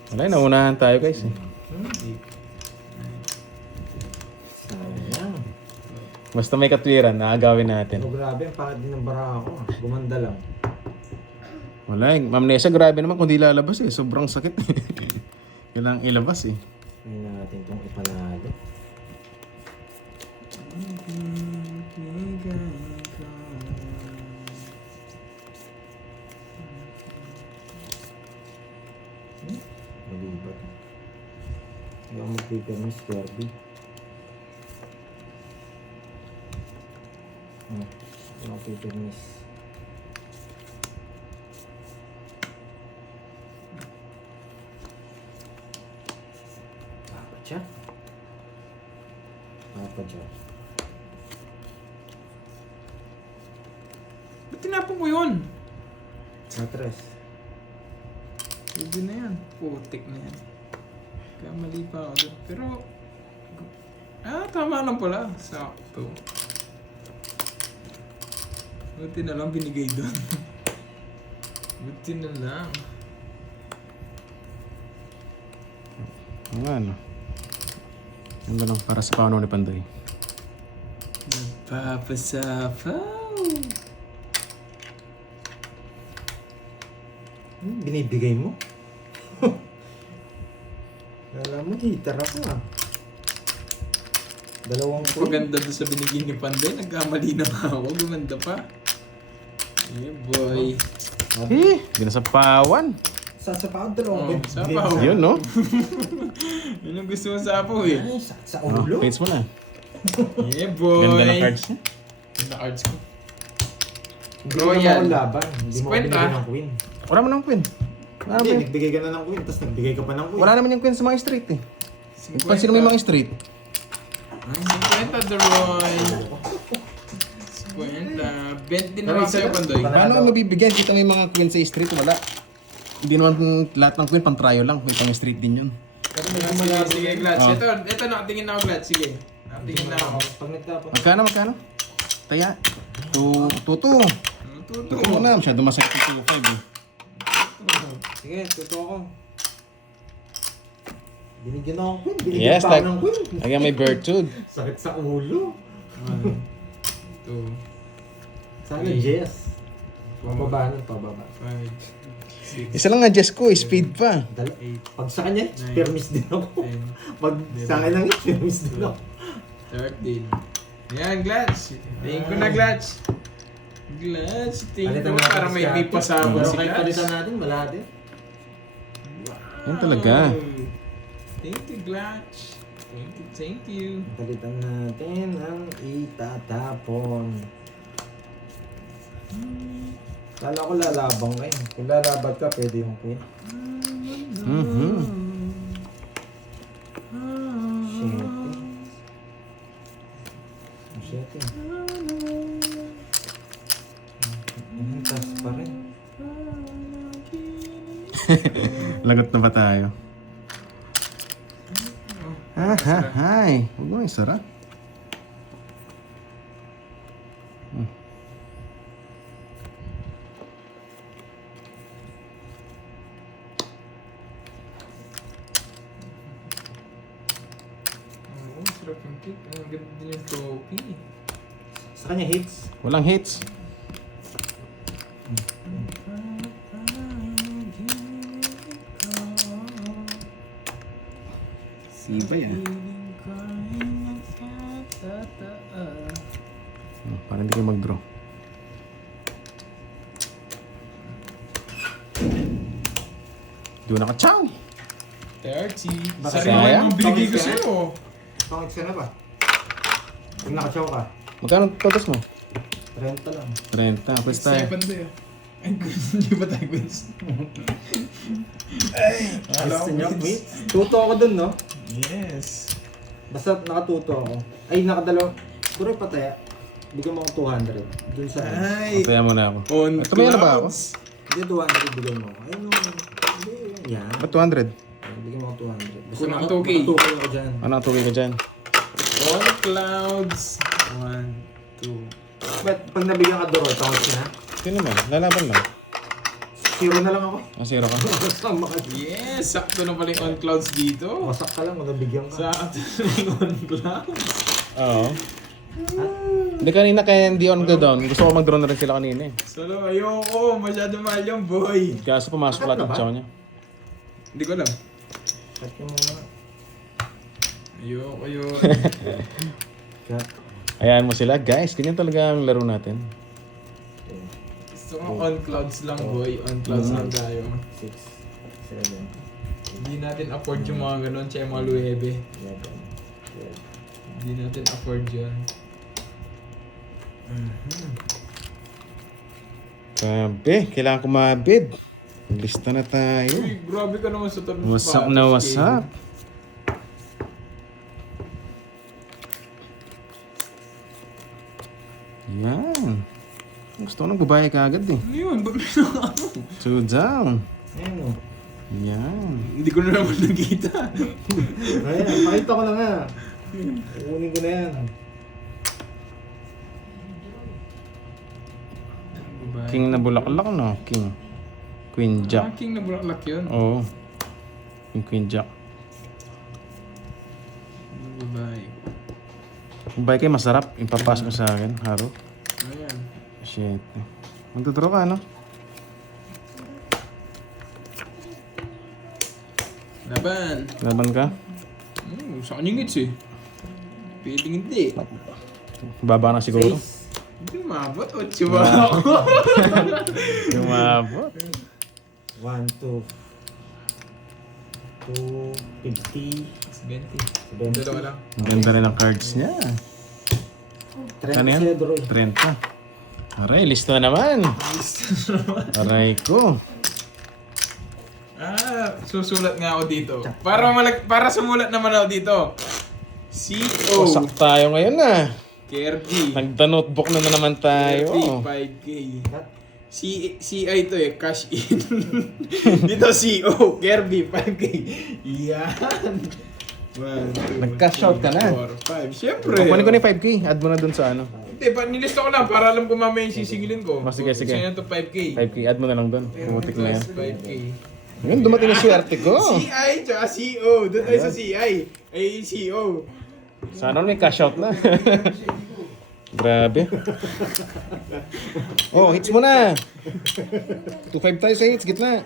Wala, naunahan tayo guys. Eh. Sayang. Basta may katwiran, naagawin natin. Pero grabe, ang pangit din ng bara ako. Gumanda lang. Wala, yung amnesia grabe naman kung di lalabas eh. Sobrang sakit. Kailangang ilabas eh. Ngayon natin itong ipanalo. Malibat. Hindi ako magpipirmis, Kirby. Hindi ako magpipirmis. Papa siya. Papa siya. Ba't tinapon ko yun? Matres. Pwede na yan. Putik na yan. Kaya mali pa ako doon. Pero... tama lang pala. Sakto. Buti na lang binigay doon. Buti na lang. Ang ano. Ganda lang para sa paano ni Pandoy. Nagpapasapaw. Binibigay mo? Alam mo, hitter ako ah. Dalawang po. Paganda doon sa binigay ni Panday. Nagkamali na nga ako. Gumanda pa. Yeah, boy. Eh, ginasapawan. Sasapaw, dalawang Oh, sapaw. Yun, no? Yun ang gusto mo sa apo eh. Ay, sa Oh, ulo. fates mo na. Yeah, boy. Ganda ng cards niya. Ganda cards ko. Hindi mo Royal. naman ako laban. Hindi mo ako Kwenta. binigyan ng queen. Wala mo ng queen. Wala, Hindi, naman- nagbigay ka na ng queen, tapos nagbigay ka pa ng queen. wala naman yung queen sa mga street eh. Pansin mo yung mga street. 50 the Roy. 50. 20 naman sa'yo, Pandoy. Paano mo mabibigyan? Kita mo yung mga queen sa street, wala. Hindi naman lahat ng queen, pang trial lang. May pang street din yun. Pero may Sige, kumalabot. sige, Glad. Oh. Ito, nakatingin na ako, Glad. Sige. Nakatingin na ako. Pag nagtapon. Magkano? Taya. Tuto. Tuto mo na. Masyado masakit yung 2-5 eh. Sige, totoo ko. Binigyan ako ng queen. Binigyan Yes, pa ako like, ng queen. again may virtue. Sakit sa ulo. 2, Sana Okay. yes. Pababa nun, pababa. 5, 6, Isa lang nga Jess ko, speed pa. Pag sa kanya, Nine. permis din ako. 10, Pag sa akin lang, permis din ako. 13. Yan, Glats. Tingin ko na, Glats. Glats, tingin ko para may may pasabog Pero si kahit Glats. palitan natin, malati. Yan talaga. Thank you, Glats. Thank you. Palitan natin ang itatapon. Kala ko lalabang ka eh. Kung lalabag ka, pwede yung queen. Mhm. Shit. Taas pa rin. Lagot na ba tayo? Hi. Huwag mo yung sarap. Oo, sarap yung cake. Ang ganda din yung trophy. Sa kanya hits. Walang hits. Sibay ah. Para hindi kayo mag-draw. Di ko naka-chow. 30. Baka Sariwan sayang. yung binigay ko Pangit ka? sa'yo. Pangit ka na ba? Kung nakachaw ka, Magkano totos mo? renta lang. 30. Pwes tayo. 7 tayo. Ay, hindi ba tayo quiz? Gusto niyo, wait. Tuto ako dun, no? Yes. Basta nakatuto ako. Ay, nakadalaw. Siguro yung pataya. Bigyan mo ako 200. Dun sa... Ay, Mataya mo na ako. on Tumaya na ba ako? clouds. Hindi, 200 bigyan mo ako. Ayun, no. Hindi, yan. Ba't 200? Bigyan mo ako 200. Basta Kulang naka- 2K. nakatukoy ako dyan. Ano ang tugay ko dyan? On clouds. 1, 2, Ba't pag nabigyan ka Doroy, tawag na? Sino naman? Lalaban lang. Zero na lang ako. Ah, zero ka. Sama ka. Yes! Sakto na pala yung on clouds dito. Wasak ka lang, nabigyan ka. Sakto na yung on clouds. Oo. Hindi kanina kaya hindi on the down. Gusto ko mag-drone na rin sila kanina eh. Solo, ayoko. Masyado mahal yung boy. Kaso pumasok lahat ng chow niya. Hindi ko alam. Cut mo muna. Ayoko. Cut. Hayaan mo sila. Guys, ganyan talaga ang laro natin. Gusto ko on clouds lang boy. On clouds lang tayo. 6, 7, Hindi natin afford yung mga ganun. Tsaka yung mga luhebe. 11, 12. Hindi natin afford yun. Grabe, kailangan kumabid. Lista na tayo. Uy, grabe ka naman sa tarong Wasak na wasak. Yan. Gusto ko nang babae ka agad eh. Ano yun? Ba't may nakano? Two down. Ayun o. Yan. Hindi ko na naman nakita. Ayan, pakita ko na nga. Kukunin ko na yan. King na bulaklak no? King. Queen Jack. King na bulaklak yun. Oo. Yung Queen Jack. Babae. Babae kayo masarap. Ipapas mo sa akin. Haro. Ayan. Shit. Magtudraw ka no? Laban. Laban ka? Sa kanyang hits eh. Piling hindi. Baba na siguro. Hindi umabot. 8 ba ako? Lumabot. 1, 2, 50, 20. Dalawa lang. Ang ganda rin ang cards niya. 30 Ano yan? sa'yo, Doroy. 30. Aray, listo na naman. Aray ko. Susulat nga ako dito. Para sumulat naman ako dito. CO. Wasak tayo ngayon na. Kirby. Nagda-notebook na naman tayo. Kirby, 5K. CI to eh, cash in. Dito CO, Kirby, 5K. Yan. 1, 2, Nag-cash out ka na. 4, 5. Siyempre. Kunin ko na yung 5K. Add mo na dun sa ano. Hindi, nilista ko lang para alam ko mamaya yung sisingilin ko. Oh, sige, sige. Sa'yo to 5K. 5K. Add mo na lang dun. Pumutik na yan. 5K. Ngayon, dumating yung swerte ko. CI tsaka CO. Doon tayo sa CI. Ay, CO. Sana may cash out na. Grabe. Oh, hits mo na. 2-5 tayo sa hits. Gitna.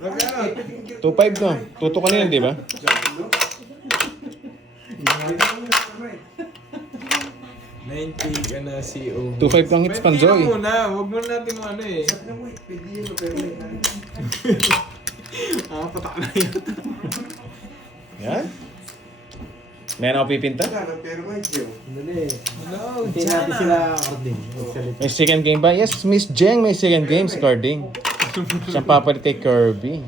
2-5 to. Tuto ka na yun, di ba? 90 ka na CO. 2-5 kang hits, Panjoy. Pwede muna. Huwag muna natin mo ano eh. Patak na yun. Yan. Meron ako pipinta? Dali. Hello, Hintayin natin sila Carding. Magsalita. May second game ba? Yes, Miss Jeng, may second game si Carding. Siyang papalit kay Kirby.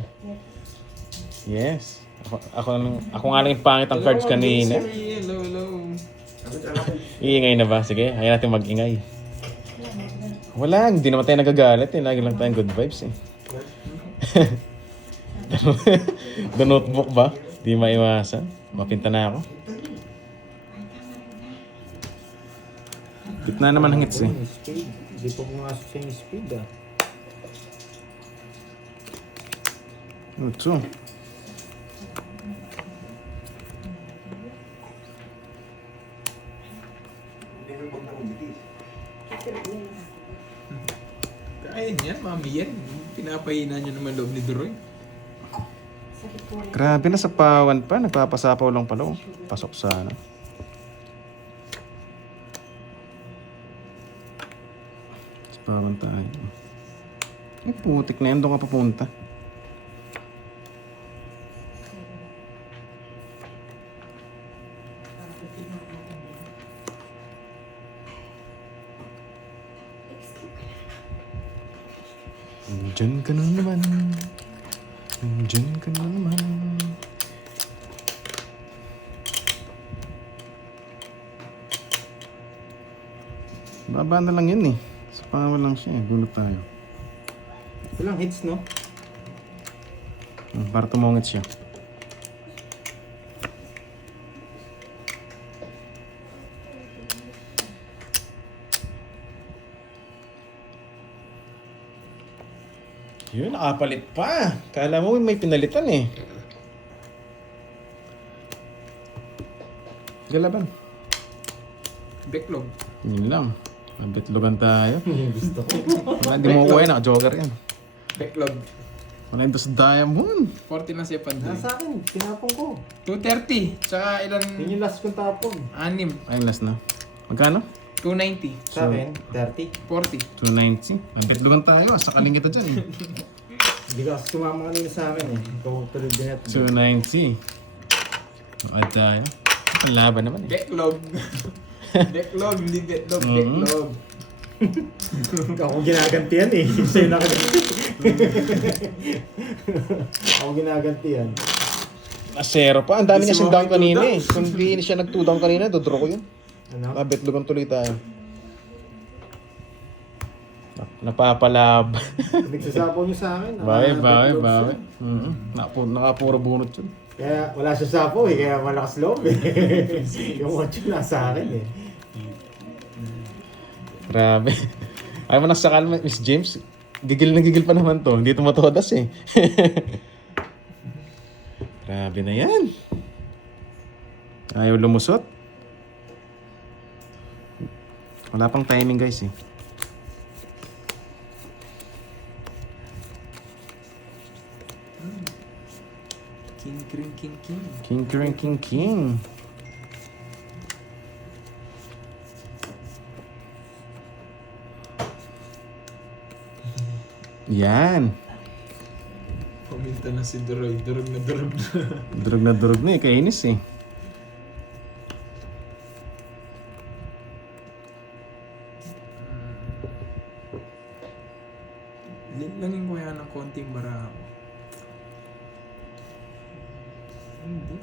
Yes. Ako nga lang yung pangit ang cards kanina. Hello, hello. Iingay na ba? Sige, hayaan natin mag-ingay. Wala, hindi naman tayo nagagalit eh. Lagi lang tayong good vibes eh. The notebook ba? Di maiwasan. Mapinta na ako. Gitna naman ang hits eh. Speed. Hindi po pumasok sa yung speed ah. Ito. Kaya yan, mami yan. Pinapahina niyo naman loob ni Duroy. Grabe na sa pawan pa. Nagpapasapaw lang pala. Oh. Pasok sana. Sa pawan tayo. Ay, putik na yun. Doon ka papunta. Diyan ka na naman. Diyan ka na naman. Baba na lang yun eh. Sa pawan lang siya eh. Gulot tayo. Walang hits, no? Para tumungit siya. Yun, nakapalit pa. Kala mo may pinalitan eh. Galaban. Backlog. Yun lang. Nabitlogan tayo. Gusto ko. Hindi mo kuha, naka-joker yan. Backlog. Wala yung dos diamond. 40 na siya pandoy. Nasa akin, tinapong ko. 230. Tsaka ilan? Yun yung last kong tapon. 6. Ayun, last na. Magkano? 290. Sa akin, 30. 290. 40. Nabitlogan tayo. Sakaling kita dyan eh. Hindi ka kasi tumama kanina sa akin eh. Ikaw tuloy din at 290. At tayo. Ang laban naman eh. Backlog. Backlog, hindi backlog. Backlog. ako ginagantihan eh. Sa'yo nakaganti. ako ginagantihan. Asero pa. Ang dami niya Gusto mo down may kanina two eh. Kung di siya nag-2 down kanina, dodraw ko yun. Ano? Nabitlogan tuloy tayo. Napapalab. Nagsasapaw niyo sa akin. Bawi. Nakapuro bunot yun. Kaya wala siya sapaw eh. Kaya malakas loob eh. yung watch yun nasa akin eh. Grabe. Ayaw mo nagsakal, Miss James. Gigil na gigil pa naman to. Hindi tumatodas eh. Grabe na yan. Ayaw lumusot. Wala pang timing guys eh. King. Yan. Puminta na si Duroy. Durog na. Durog na eh. Kainis eh. Langin ko yan ng konting barako. Hindi.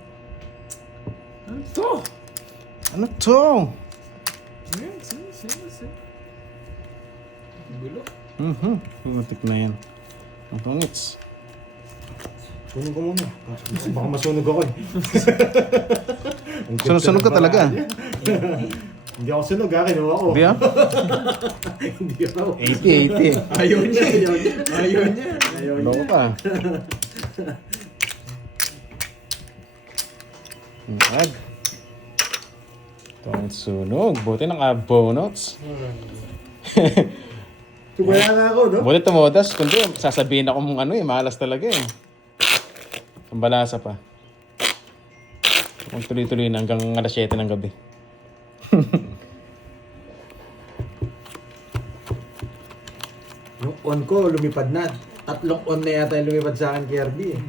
Ano to? Ano to? Ayan, sige. Gulo. Putik na yan. Ang tungits. Kunin ko muna. Baka masunog ako eh. Sunog ka talaga. Hindi ako sunog ha. Kinuha ko. Hindi ah. Hindi ako. 80. Ayaw niya. Ayaw niya. Loko pa. Ad. Tungit sunog. Buti ng bonus. Wala na ako, no? Buti tumodas. Kundi sasabihin ako mong ano eh. Malas talaga eh. Ang balasa pa. Kung tuloy-tuloy na hanggang alas 7 ng gabi. Yung on ko, lumipad na. 3 on na yata yung lumipad sa akin, Kirby.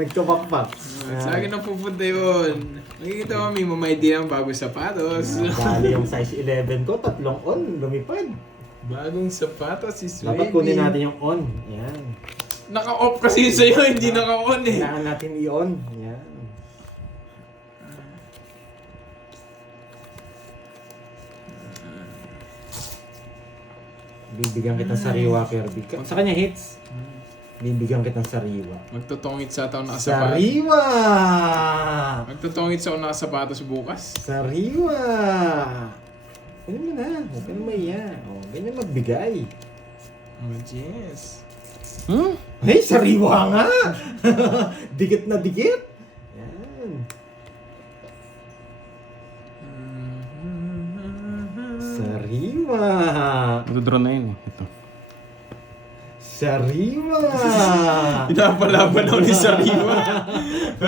Nagkapakpak. Sa akin na pupunta yun. Makikita mo, may idea ng bagong sapatos. Bali yung size 11 ko, 3 on, lumipad. Bagong sapatos si Swedy. Dapat kunin natin yung on. Yan. Naka-off kasi sa'yo, hindi naka-on eh. Kailangan natin i-on. Yan. Bibigyan kitang sariwa, Kirby. Sa kanya hits. Bibigyan kitang sariwa. Magtutungit sa taon nakasapatos. Sariwa! Magtutungit sa taon nakasapatos bukas. Sariwa! Ganyan mo na. Huwag ka na maiya. O, ganyan magbigay. Oh, yes. Hey, sariwa nga! Dikit na dikit. Yan. Sariwa! Nagdodraw na yun eh. Ito. Sariwa! Pinapalaban ako ni Sariwa.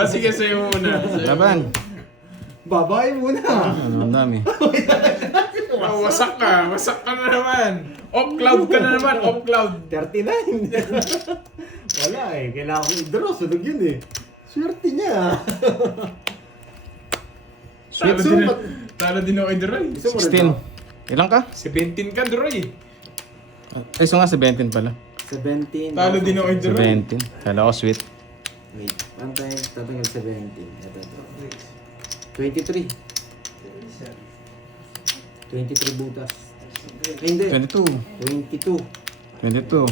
Sige, sa'yo muna. Laban. Babae muna! Ano ang dami. Oh, wasak ka na naman. Off-cloud ka na naman, off-cloud. 39! Wala eh. Kailangan ko i-draw. Sunog yun eh. Swerte niya. Talo din ako kay Duroy. 16. Ilang ka? 17 ka, Duroy. Ay, so nga 17 pala. 17. Talo din ako kay Duroy. 17. Kala ko sweet. Wait. One time, tatanggal 17. Ito. 23. 23 butas. Ay, hindi. 22. 22. 22.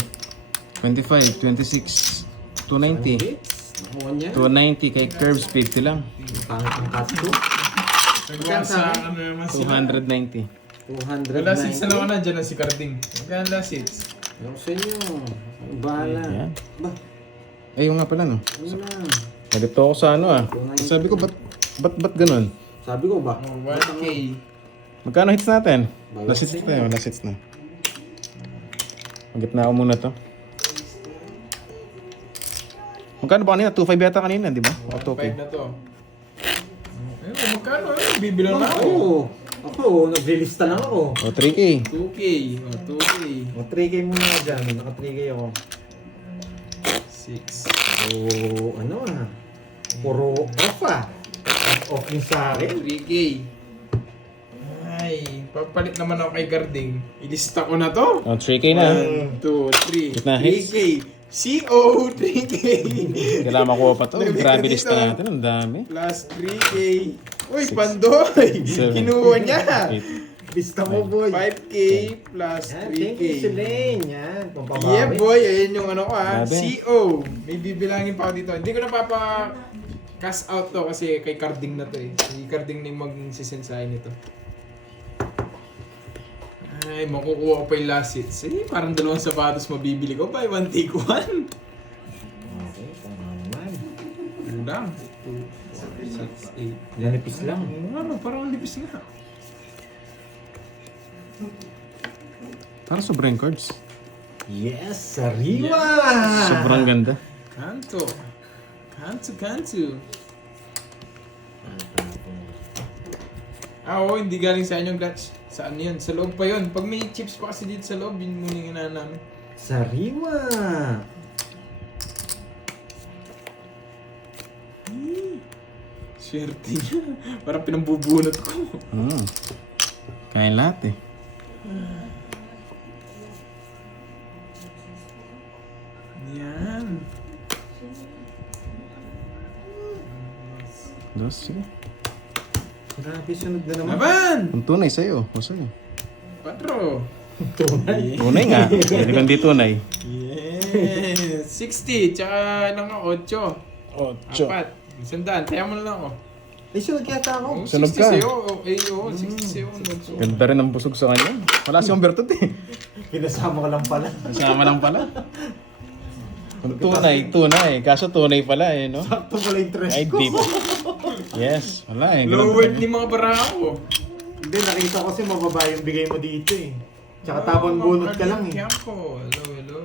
25. 26. 290. Nakuha niya. 290 kay Curves 50 lang. Pangit ang cut ko. Nagwasa ano naman sila. 290. 290. Last hits na naman na dyan na si Carding. Magkano last hits? Ano sa inyo? Bahala. Yan. Ba, Ay, yung nga pala, no? ano na? Nalito ako sa ano, ah. Sabi ko, ba't ganun? Sabi ko ba? 1K. Magkano hits natin? Bawas Last hits din tayo, last hits na. Magit na ako muna to. Magkano ba kanina? 2.5 yata kanina, di ba? O 2K. 5 na to. Ayun, magkano? Bibilang na ako. Ako, naglilista lang ako. O 3K. 2K. Oh, 2K. O, 3K muna ako dyan. Naka 3K ako. 6. O, ano ah. Puro off ah. Off yung sa akin. 3K. Ay, papalit naman ako kay Garding. Ilista ko na to. O 3K na. 1, 2, 3. Gitna hits. 3K. CO, 3K. Kailangan makuha pa to. Nabigyan Grabe dito. lista natin. Ang dami. Plus 3K. Uy, Pandoy! Seven, Kinuha niya. 8. Lista mo boy. 5K plus Yan, 3K. thank you Sulain. Yan, pampabawi. Yeah boy, ayan yung ano ko ha. Grabe. CO. May bibilangin pa ako dito. Hindi ko na cash out to kasi kay Carding na to eh. Si Carding na yung mag-sisend sa akin ito. Ay, makukuha ko pa yung last hits. Eh, parang dalawang sapatos mabibili ko. Buy one, take one. Okay, tama naman. Kulang. 2, 4, 6, 8. Nanipis lang. Ano, parang lipis nga. Para sobrang cards. Yes, sariwa! Sobrang ganda. Kanto. Kanto. Oo, hindi galing sa inyong clutch. Saan yun? Sa loob pa yun. Pag may chips pa kasi dito sa loob, yun muna yung inaano namin. Sariwa! Swerte niya. Parang pinambubunot ko. Kaya lahat eh. Yan. Dos, sige. Grabe, sunod na naman. Laban! Ang tunay sa'yo. O sa'yo. Patro. Tunay. Tunay nga. Hindi kundi tunay. Yes. 60. Tsaka lang ako. 8. 4. Sandaan. Kaya mo na lang ako. Ay, sunod yata ako. Oh, Sunog 60 ka. sa'yo. Oh, eh, oh, 60 sa'yo. Ganda rin ang busog sa kanya. Wala siyang bertot eh. Pinasama ko lang pala. Kasama lang pala. Kung tunay. Kaso tunay pala eh, no? Sakto pala yung tres Ay, ko. di ba? Yes, wala eh. Low Ganun word talaga. ni mga barako. Hindi, nakita ko kasi mababa yung bigay mo dito eh. Tsaka tapon bunot ka lang eh. Hello.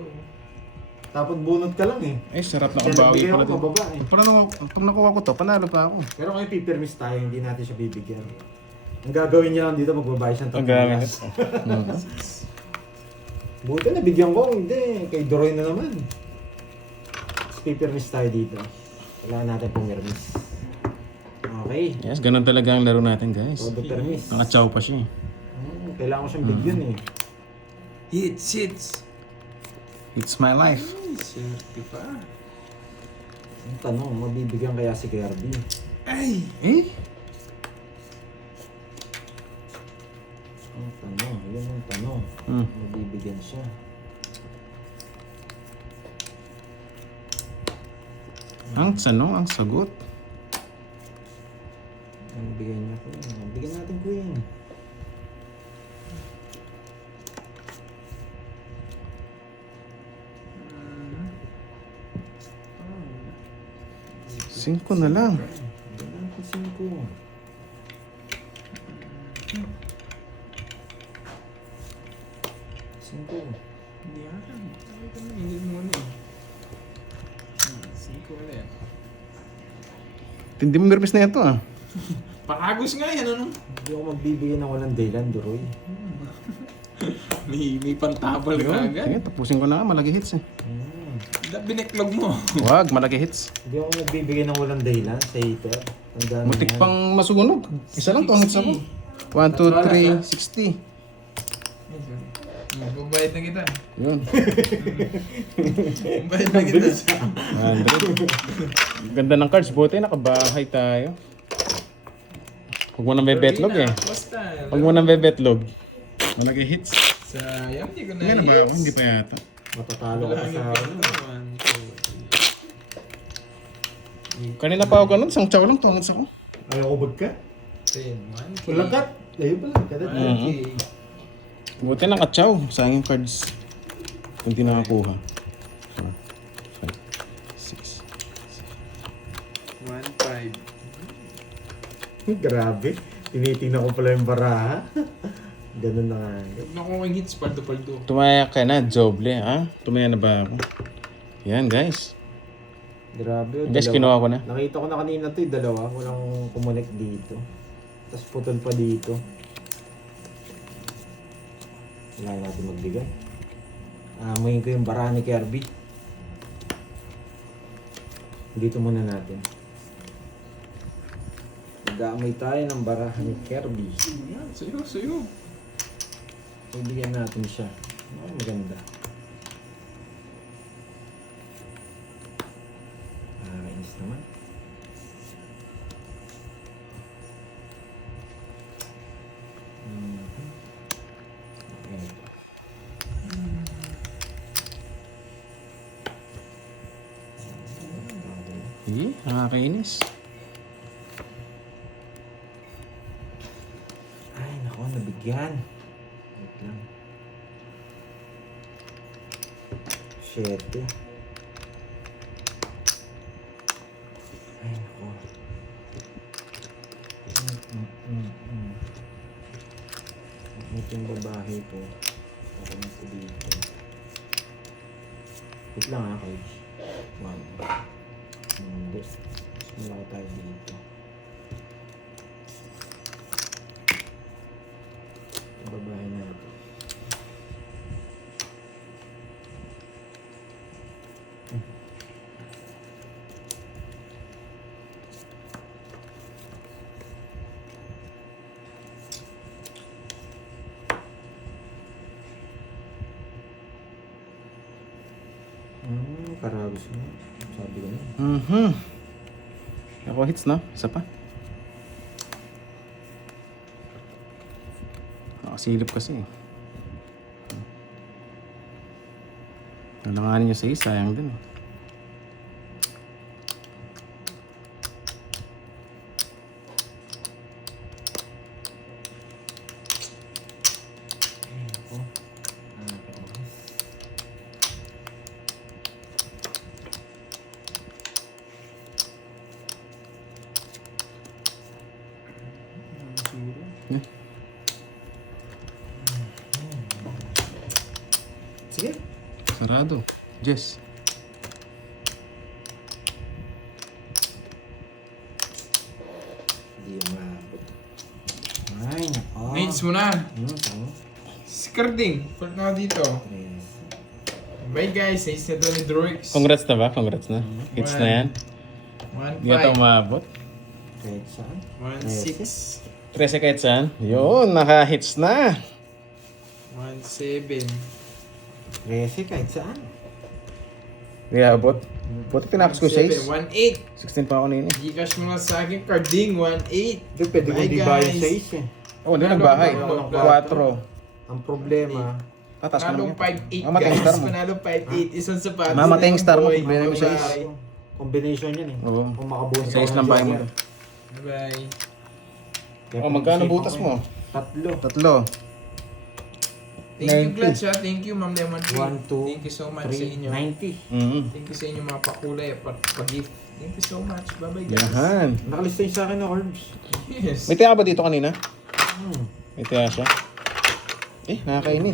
Tapon bunot ka lang eh. Ay, sarap na Kaya kabawi nagbigay pala ako dito. pababa eh. Parang pag nakuha ko to, panalo pa ako. Pero kung ipipirmis tayo, hindi natin siya bibigyan. Ang gagawin niya lang dito, magbabayad siyang Ang gamit. $3. Buti nabigyan ko, hindi. Kay Doroy na naman. Tapos pipirmis tayo dito. Kailangan natin pumirmis. Okay. Yes, ganun talaga ang laro natin, guys. Todo permis. Nakatsaw pa siya eh. Kailangan ko siyang bigyan eh. Hits. It's my life. Ay, swerte pa. Ang tanong, mabibigyan kaya si Kirby? Ay! Eh? Ang tanong, yun ang tanong. Hmm. Mabibigyan siya. Ang sagot. Ang bigay niya ko. Bigyan natin Queen. Cinco na lang. Bigyan natin 5. Yan. Ay, ito na. Hindi mo na eh. 5 ulit. Hindi mo mirmis na ito ah. Paragos nga yan, ano? Hindi ako magbibigay ng walang daylan, Duroy. May pantabal ka Sige, agad. tapusin ko na nga. Malaki hits eh. Biniklog mo. Wag, malaki hits. Hindi ako magbibigay ng walang daylan sa hater. Tandaan mo Mutik yan. pang masunog. Isa lang to ang hits ako. 1, 2, 3, 60. Magbabayad na kita. Yun. Magbabayad na kita. 100. Ganda ng cards. Buti nakabahay tayo. Huwag mo nang bebetlog eh. Basta. Huwag mo nang bebetlog. Malaki hits. Sayang, hindi ko na Ngayon na ba ako? Hindi pa yata. Matatalo ka pa sa... Kanina pa ako ganun. Isang chow lang. Tungod ako. Ayaw ko bagka? 10, 1K. Walang cut. Ayun pala. Kadat. 1K. Buti naka-chow. Sayang yung cards. Hindi nakakuha. 4, 5, 6. 1-5. Grabe. Tinitingnan ko pala yung baraha. Ganun na nga. Huwag na akong hits, paldo-paldo. Tumaya ka na, Joble, ha? Tumaya na ba ako? Yan, guys. Grabe. Guys, kinuha ko na. Nakita ko na kanina to, dalawa. Walang kumunik dito. Tapos putol pa dito. Kailangan natin magbigay. Amoyin ko yung baraha ni Kirby. Dito muna natin. Mag-aamoy tayo ng baraha ni Kirby. Yan, sa'yo. Ibigyan natin siya. Ay, maganda. Nakakainis naman. Okay. Nakakainis. Ay, nako, nabigyan. Wait lang. 7. Ay, nako. Ito yung babae po. Ako na po dito. Wait lang ha, coach. 1. Hindi. Simula ko tayo dito. Babae natin. Karagos mo. Sabi ko na. Ako hits, no? Isa pa. Nakasilip kasi. Nalanganin niya sa isa, sayang din. Sige. Sarado. Jess. Hindi umabot. Ay, nako. Hits mo na. Tama. Skarding. Pag na dito. Bye guys. Hits na doon ni Droix. Congrats na ba? Congrats na. Hits na yan. 1-5. Hindi na umabot. Kahit saan. 1-6. 13 kahit saan. Yun, naka-hits na. 1-7. 13 kahit saan. Hindi abot. Buti tinapos ko 6. 1-8. 16 pa ako nini. Gcash mo na sa akin. Carding. 1-8. Hindi, pwede ko Bye, di bayan guys. sa isa eh. Oh, hindi nagbahay. Panalo, 4. Ang problema, Tatas ko Panalong lang. 5-8 Mamatay ang guys. star mo. Panalong 5-8. Isang sapatos. Mamatay ang star mo. Boy. Problema mo sa is. Bye. combination yan eh. Oo. Kung makabuhay Sa is lang bahay mo. Bye. Oh, magkano butas mo? 3. 3. Thank you, 90. Glad, ha. Thank you, Ma'am Lemon Tree. 1, 2, Thank you so much sa 3, inyo. 90. Thank you sa inyo mga pakulay at pag-gift. Thank you so much. Bye-bye, guys. Yahan. Nakalista yun sa akin na Orbs. Yes. May tiya ka ba dito kanina? Hmm. May tiya siya? Nakakainis.